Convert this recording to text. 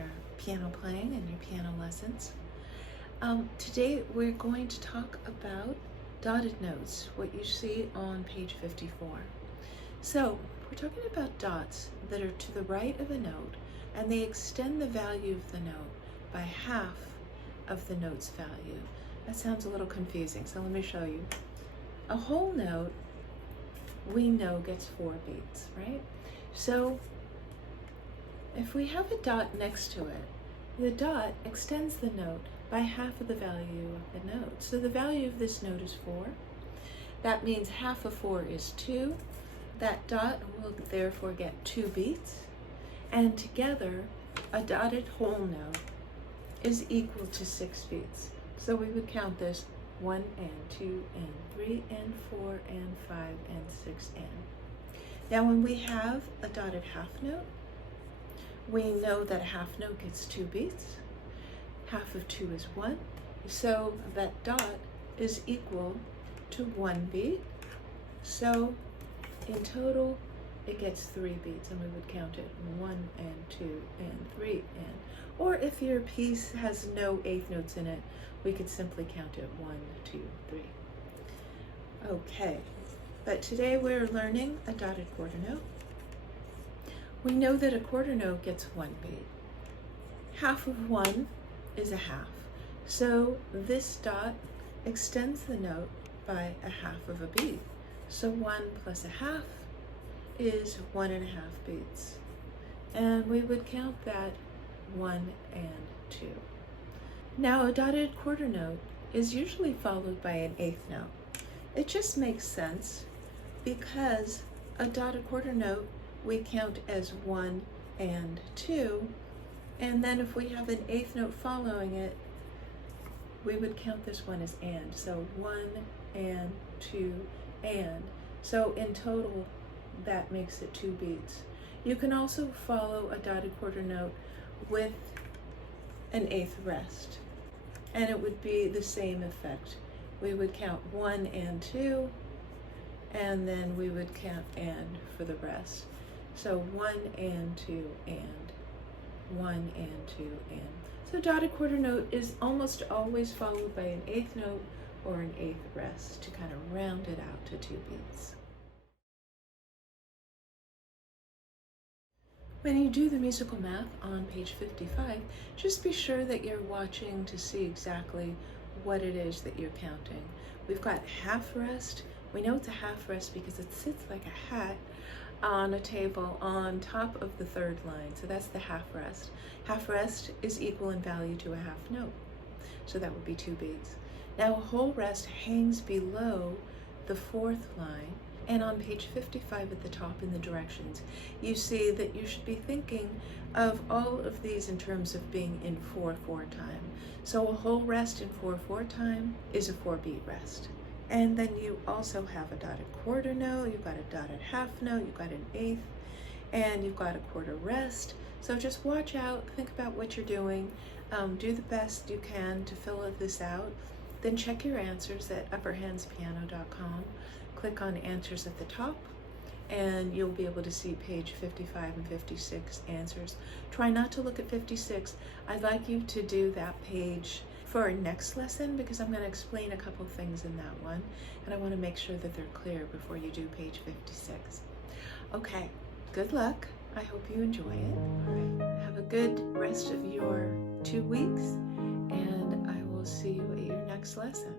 your piano playing and your piano lessons. Today we're going to talk about dotted notes, what you see on page 54. So we're talking about dots that are to the right of a note, and they extend the value of the note by half of the note's value. That sounds a little confusing, so let me show you. A whole note, we know, gets 4 beats, right? So if we have a dot next to it, the dot extends the note by half of the value of the note. So the value of this note is 4. That means half of 4 is 2. That dot will therefore get 2 beats. And together, a dotted whole note is equal to 6 beats. So we would count this 1 and 2 and 3 and 4 and 5 and 6 and. Now when we have a dotted half note, we know that a half note gets 2 beats. Half of 2 is 1. So that dot is equal to 1 beat. So in total, it gets 3 beats, and we would count it 1 and 2 and 3 and. Or if your piece has no eighth notes in it, we could simply count it 1, 2, 3. Okay, but today we're learning a dotted quarter note. We know that a quarter note gets 1 beat. Half of 1 is a half. So this dot extends the note by a half of a beat. So 1 plus a half is 1.5 beats. And we would count that 1 and 2. Now a dotted quarter note is usually followed by an eighth note. It just makes sense because a dotted quarter note we count as 1 and 2, and then if we have an eighth note following it, we would count this one as and. So 1 and 2 and. So in total, that makes it 2 beats. You can also follow a dotted quarter note with an eighth rest, and it would be the same effect. We would count 1 and 2, and then we would count and for the rest. So 1 and 2 and 1 and 2 and. So dotted quarter note is almost always followed by an eighth note or an eighth rest to kind of round it out to 2 beats. When you do the musical math on page 55, just be sure that you're watching to see exactly what it is that you're counting. We've got half rest. We know it's a half rest because it sits like a hat on a table on top of the third line. So that's the half rest. Half rest is equal in value to a half note. So that would be 2 beats. Now a whole rest hangs below the fourth line. And on page 55 at the top in the directions, you see that you should be thinking of all of these in terms of being in 4/4 time. So a whole rest in 4/4 time is a 4-beat rest. And then you also have a dotted quarter note, you've got a dotted half note, you've got an eighth, and you've got a quarter rest. So just watch out, think about what you're doing, do the best you can to fill this out. Then check your answers at upperhandspiano.com. Click on answers at the top, and you'll be able to see page 55 and 56 answers. Try not to look at 56. I'd like you to do that page for our next lesson because I'm going to explain a couple things in that one, and I want to make sure that they're clear before you do page 56. Okay, good luck. I hope you enjoy it. All right, have a good rest of your 2 weeks, and I will see you at your next lesson.